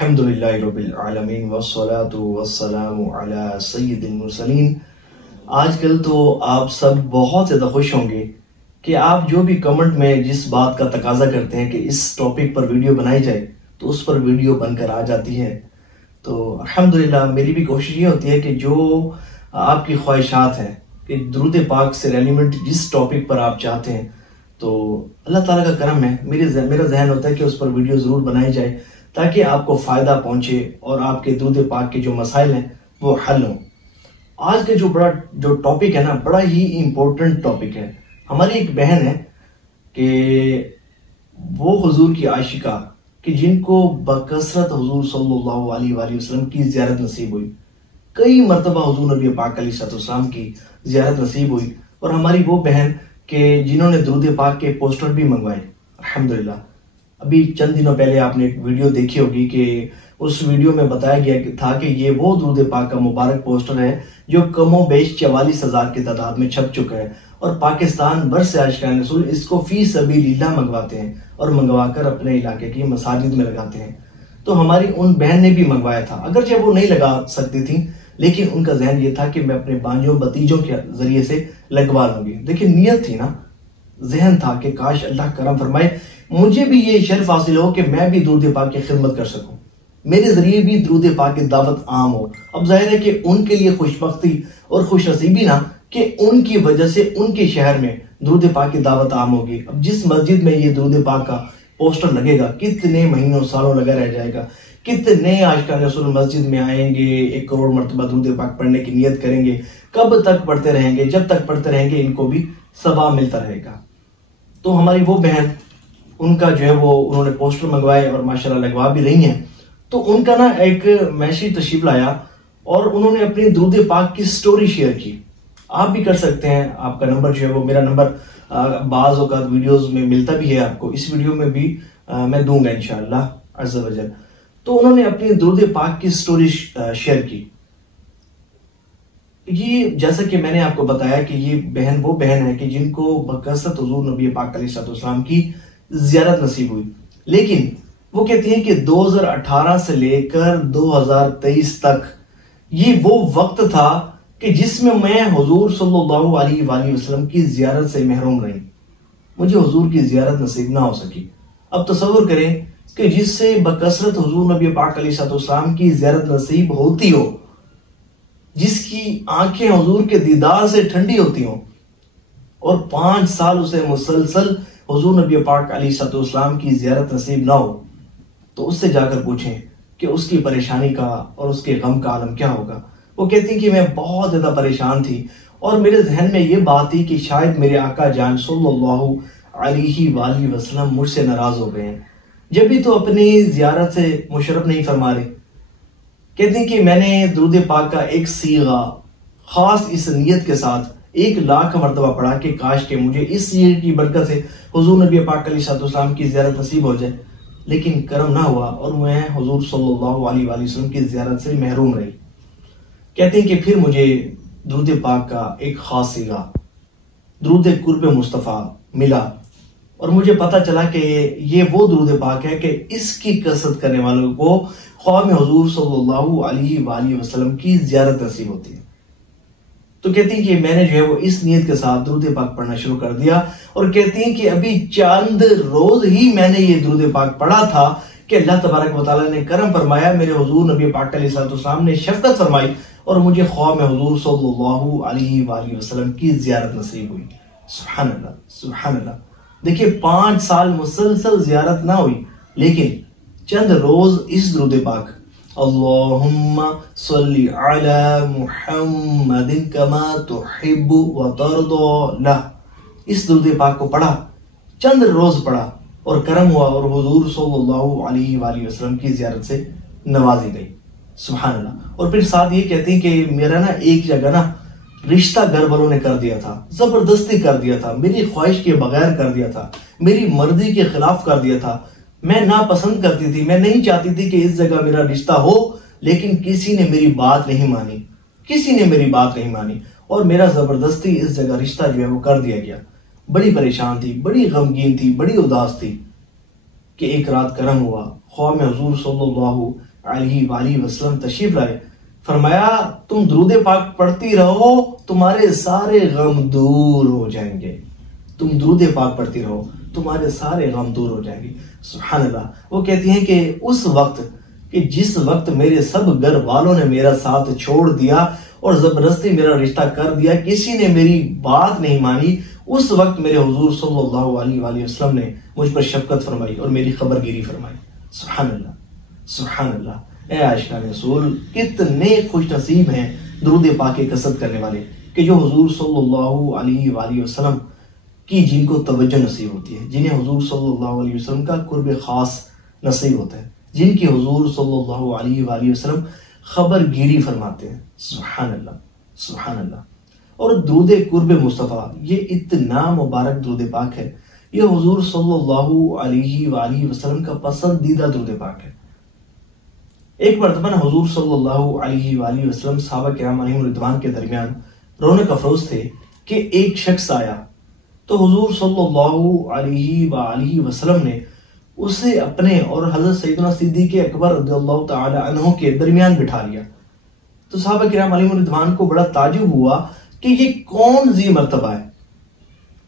الحمدللہ رب العالمین والصلاة والسلام علی سید المرسلین۔ آج کل تو آپ سب بہت زیادہ خوش ہوں گے کہ آپ جو بھی کمنٹ میں جس بات کا تقاضا کرتے ہیں کہ اس ٹاپک پر ویڈیو بنائی جائے تو اس پر ویڈیو بن کر آ جاتی ہے۔ تو الحمدللہ میری بھی کوشش یہ ہوتی ہے کہ جو آپ کی خواہشات ہیں کہ درود پاک سے ریلیونٹ جس ٹاپک پر آپ چاہتے ہیں تو اللہ تعالیٰ کا کرم ہے، میرا ذہن ہوتا ہے کہ اس پر ویڈیو ضرور بنائی جائے تاکہ آپ کو فائدہ پہنچے اور آپ کے درود پاک کے جو مسائل ہیں وہ حل ہوں۔ آج کا جو ٹاپک ہے نا، بڑا ہی امپورٹنٹ ٹاپک ہے۔ ہماری ایک بہن ہے کہ وہ حضور کی عاشقہ کہ جن کو بکثرت حضور صلی اللہ علیہ وآلہ وسلم کی زیارت نصیب ہوئی، کئی مرتبہ حضور نبی پاک علیہ السلام کی زیارت نصیب ہوئی، اور ہماری وہ بہن کہ جنہوں نے درود پاک کے پوسٹر بھی منگوائے الحمدللہ۔ ابھی چند دنوں پہلے آپ نے ایک ویڈیو دیکھی ہوگی کہ اس ویڈیو میں بتایا گیا تھا کہ یہ وہ درود پاک کا مبارک پوسٹر ہے جو کم و بیش 44,000 کی تعداد میں چھپ چکا ہے، اور پاکستان بھر سے عاشقان رسول اس کو فی سبیل اللہ منگواتے ہیں اور منگوا کر اپنے علاقے کی مساجد میں لگاتے ہیں۔ تو ہماری ان بہن نے بھی منگوایا تھا، اگرچہ وہ نہیں لگا سکتی تھیں لیکن ان کا ذہن یہ تھا کہ میں اپنے بانجوں بتیجوں کے ذریعے سے لگوا لوں گی۔ دیکھیں نیت تھی نا، ذہن تھا کہ کاش اللہ کرم فرمائے مجھے بھی یہ شرف حاصل ہو کہ میں بھی درود پاک کی خدمت کر سکوں، میرے ذریعے بھی درود پاک کی دعوت عام ہو۔ اب ظاہر ہے کہ ان کے لیے خوشبختی اور خوش نصیبی نا کہ ان کی وجہ سے ان کے شہر میں درود پاک کی دعوت عام ہوگی۔ اب جس مسجد میں یہ درود پاک کا پوسٹر لگے گا کتنے مہینوں سالوں لگا رہ جائے گا، کتنے عاشقان رسول مسجد میں آئیں گے، 1 کروڑ مرتبہ درود پاک پڑھنے کی نیت کریں گے، کب تک پڑھتے رہیں گے، جب تک پڑھتے رہیں گے ان کو بھی ثواب ملتا رہے گا۔ تو ہماری وہ بہن ان کا جو ہے وہ انہوں نے پوسٹر منگوائے اور ماشاءاللہ لگوا بھی رہی ہیں۔ تو ان کا نا ایک میسیج تشریف لایا اور انہوں نے اپنی درود پاک کی سٹوری شیئر کی۔ آپ بھی کر سکتے ہیں، آپ کا نمبر جو ہے وہ میرا نمبر بعض اوقات ویڈیوز میں ملتا بھی ہے، آپ کو اس ویڈیو میں بھی میں دوں گا انشاءاللہ عز و جل۔ تو انہوں نے اپنی درود پاک کی سٹوری شیئر کی۔ یہ جیسا کہ میں نے آپ کو بتایا کہ یہ بہن وہ بہن ہے کہ جن کو بکثرت حضور نبی پاک علیہ السلام کی زیارت نصیب ہوئی، لیکن وہ کہتی ہیں کہ 2018 سے لے کر 2023 تک یہ وہ وقت تھا کہ جس میں حضور صلی اللہ علیہ وآلہ وسلم کی زیارت سے محروم رہی، مجھے حضور کی زیارت نصیب نہ ہو سکی۔ اب تصور کریں کہ جس سے بکثرت حضور نبی پاک علیہ السلام کی زیارت نصیب ہوتی ہو، جس کی آنکھیں حضور کے دیدار سے ٹھنڈی ہوتی ہوں، اور 5 سال اسے مسلسل حضور نبی پاک علیہ السلام کی زیارت نصیب نہ ہو، تو اس سے جا کر پوچھیں کہ اس کی پریشانی کا اور اس کے غم کا عالم کیا ہوگا۔ وہ کہتی ہیں کہ میں بہت زیادہ پریشان تھی اور میرے ذہن میں یہ بات تھی کہ شاید میرے آقا جان صلی اللہ علیہ وآلہ وسلم مجھ سے ناراض ہو گئے ہیں، جب بھی تو اپنی زیارت سے مشرف نہیں فرما رہے۔ کہتے ہیں کہ میں نے درود پاک کا ایک صیغہ خاص اس نیت کے ساتھ 1,00,000 مرتبہ پڑھا کہ کاش کہ مجھے اس صیغے کی برکت سے حضور نبی پاک علیہ السلام کی زیارت نصیب ہو جائے، لیکن کرم نہ ہوا اور میں حضور صلی اللہ علیہ وآلہ وسلم کی زیارت سے محروم رہی۔ کہتے ہیں کہ پھر مجھے درود پاک کا ایک خاص صیغہ درود قرب مصطفیٰ ملا، اور مجھے پتہ چلا کہ یہ وہ درود پاک ہے کہ اس کی کثرت کرنے والوں کو خواب میں حضور صلی اللہ علیہ وآلہ وسلم کی زیارت نصیب ہوتی ہے۔ تو کہتی ہیں کہ میں نے جو ہے وہ اس نیت کے ساتھ درود پاک پڑھنا شروع کر دیا، اور کہتی ہیں کہ ابھی چند روز ہی میں نے یہ درود پاک پڑھا تھا کہ اللہ تبارک و تعالیٰ نے کرم فرمایا، میرے حضور نبی پاک علیہ السلام نے شفقت فرمائی اور مجھے خواب میں حضور صلی اللہ علیہ وآلہ وسلم کی زیارت نصیب ہوئی۔ سبحان اللہ سبحان اللہ۔ دیکھیں 5 سال مسلسل زیارت نہ ہوئی، لیکن چند روز اس درود پاک اللہم صلی علی محمد کما تحب و ترضی اس درود پاک کو پڑھا، چند روز پڑھا اور کرم ہوا اور حضور صلی اللہ علیہ وآلہ وسلم کی زیارت سے نوازی گئی۔ سبحان اللہ۔ اور پھر ساتھ یہ کہتے ہیں کہ میرا نا ایک جگہ نا رشتہ گھر والوں نے کر دیا تھا، زبردستی کر دیا تھا، میری خواہش کے بغیر کر دیا تھا، میری مرضی کے خلاف کر دیا تھا۔ میں ناپسند کرتی تھی، میں نہیں چاہتی تھی کہ اس جگہ میرا رشتہ ہو، لیکن کسی نے میری بات نہیں مانی اور میرا زبردستی اس جگہ رشتہ جو ہے وہ کر دیا گیا۔ بڑی پریشان تھی، بڑی غمگین تھی، بڑی اداس تھی کہ ایک رات کرم ہوا، خواب میں حضور صلی اللہ علیہ وآلہ وسلم تشریف لائے، فرمایا تم درود پاک پڑھتی رہو تمہارے سارے غم دور ہو جائیں گے، تم درود پاک پڑھتی رہو تمہارے سارے غم دور ہو جائیں گے۔ سبحان اللہ۔ وہ کہتی ہیں کہ اس وقت کہ جس وقت میرے سب گھر والوں نے میرا ساتھ چھوڑ دیا اور زبردستی میرا رشتہ کر دیا، کسی نے میری بات نہیں مانی، اس وقت میرے حضور صلی اللہ علیہ وآلہ وسلم نے مجھ پر شفقت فرمائی اور میری خبر گیری فرمائی۔ سبحان اللہ، سبحان اللہ۔ اے عاشقان رسول، کتنے خوش نصیب ہیں درود پاک کی کثرت کرنے والے کہ جو حضور صلی اللہ علیہ وآلہ وسلم کی جن کو توجہ نصیب ہوتی ہے، جنہیں حضور صلی اللہ علیہ وسلم کا قرب خاص نصیب ہوتا ہے، جن کی حضور صلی اللہ علیہ وآلہ وسلم خبر گیری فرماتے ہیں۔ سبحان اللہ، سبحان اللہ۔ اور درود قرب مصطفیٰ یہ اتنا مبارک درود پاک ہے، یہ حضور صلی اللہ علیہ وآلہ وسلم کا پسندیدہ درود پاک ہے۔ ایک مرتبہ حضور صلی اللہ علیہ وآلہ وسلم صحابہ کرام علیہم رضوان کے درمیان رونق افروز تھے کہ ایک شخص آیا تو حضور صلی اللہ علیہ وآلہ وسلم نے اسے اپنے اور حضرت سیدنا صدیق اکبر رضی اللہ تعالی عنہ کے درمیان بٹھا لیا۔ تو صحابہ کرام علیہم رضوان کو بڑا تعجب ہوا کہ یہ کون ذی مرتبہ ہے۔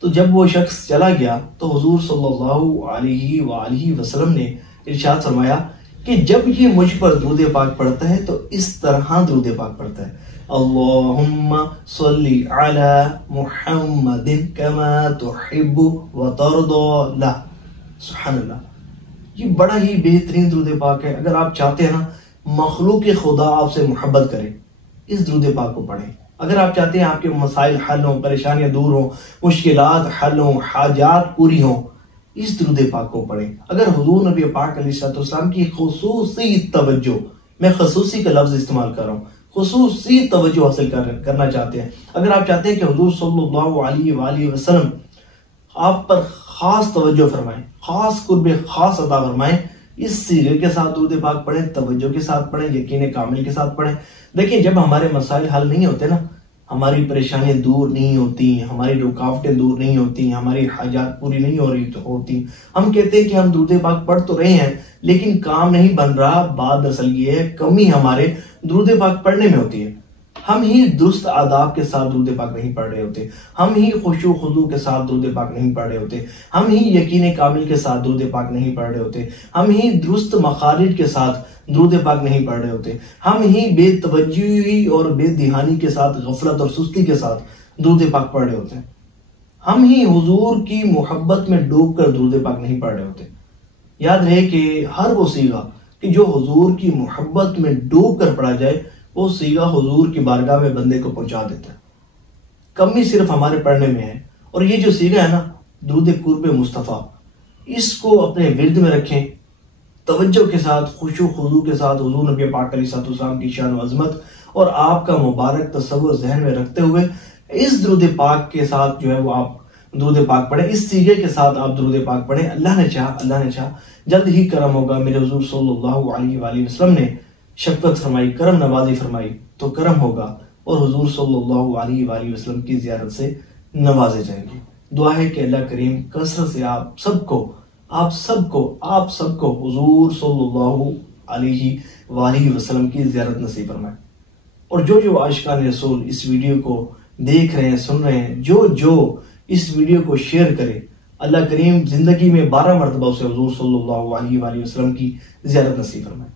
تو جب وہ شخص چلا گیا تو حضور صلی اللہ علیہ وآلہ وسلم نے ارشاد فرمایا کہ جب یہ مجھ پر درود پاک پڑھتا ہے تو اس طرح درود پاک پڑھتا ہے، اللہم صلی علی محمد کما تحب وترضی لہ۔ سبحان اللہ۔ یہ بڑا ہی بہترین درود پاک ہے۔ اگر آپ چاہتے ہیں نا مخلوق خدا آپ سے محبت کرے، اس درود پاک کو پڑھیں۔ اگر آپ چاہتے ہیں آپ کے مسائل حل ہوں، پریشانیاں دور ہوں، مشکلات حل ہوں، حاجات پوری ہوں، اس درود پاک کو پڑھیں۔ اگر حضور نبی پاک علیہ السلام کی خصوصی توجہ، میں خصوصی کا لفظ استعمال کر رہا ہوں، خصوصی توجہ حاصل کرنا چاہتے ہیں، اگر آپ چاہتے ہیں کہ حضور صلی اللہ علیہ وآلہ وسلم آپ پر خاص توجہ فرمائیں، خاص قرب خاص عطا فرمائیں، اس سیغے کے ساتھ درود پاک پڑھیں، توجہ کے ساتھ پڑھیں، یقین کامل کے ساتھ پڑھیں۔ دیکھیں جب ہمارے مسائل حل نہیں ہوتے نا، ہماری پریشانیاں دور نہیں ہوتی، ہماری رکاوٹیں دور نہیں ہوتی، ہماری حاجات پوری نہیں ہوتی، ہم کہتے ہیں کہ ہم درود پاک پڑھ تو رہے ہیں لیکن کام نہیں بن رہا۔ بات دراصل یہ ہے کمی ہمارے درود پاک پڑھنے میں ہوتی ہے، ہم ہی درست آداب کے ساتھ درود پاک نہیں پڑھ رہے ہوتے، ہم ہی خشوع خضوع کے ساتھ درود پاک نہیں پڑھ رہے ہوتے، ہم ہی یقین کامل کے ساتھ درود پاک نہیں پڑھ رہے ہوتے، ہم ہی درست مخارج کے ساتھ درود پاک نہیں پڑھ رہے ہوتے، ہم ہی بے توجہی اور بے دھیانی کے ساتھ، غفلت اور سستی کے ساتھ درود پاک پڑھ رہے ہوتے ہیں، ہم ہی حضور کی محبت میں ڈوب کر درود پاک نہیں پڑھ رہے ہوتے۔ یاد رہے کہ ہر وہ صیغہ کہ جو حضور کی محبت میں ڈوب کر پڑھا جائے، وہ صیغہ حضور کی بارگاہ میں بندے کو پہنچا دیتا ہے۔ کمی صرف ہمارے پڑھنے میں ہے۔ اور یہ جو صیغہ ہے نا درود قرب مصطفیٰ، اس کو اپنے ورد میں رکھیں، توجہ کے ساتھ، خشوع خضوع کے ساتھ حضور نبی پاک علیہ السلام کی شان و عظمت اور آپ کا مبارک تصور ذہن میں رکھتے ہوئے اس درود پاک کے ساتھ جو ہے وہ آپ درود پاک پڑھیں، اس صیغے کے ساتھ آپ درود پاک پڑھیں۔ اللہ نے چاہا جلد ہی کرم ہوگا۔ میرے حضور صلی اللہ علیہ وآلہ وسلم نے شفقت فرمائی، کرم نوازی فرمائی تو کرم ہوگا اور حضور صلی اللہ علیہ وآلہ وسلم کی زیارت سے نوازے جائیں گے۔ دعا ہے کہ اللہ کریم کثرت سے آپ سب کو حضور صلی اللہ علیہ وآلہ وسلم کی زیارت نصیب فرمائے۔ اور جو عاشقان رسول اس ویڈیو کو دیکھ رہے ہیں، سن رہے ہیں، جو اس ویڈیو کو شیئر کرے، اللہ کریم زندگی میں 12 مرتبہ اسے حضور صلی اللہ علیہ وآلہ وسلم کی زیارت نصیب فرمائے۔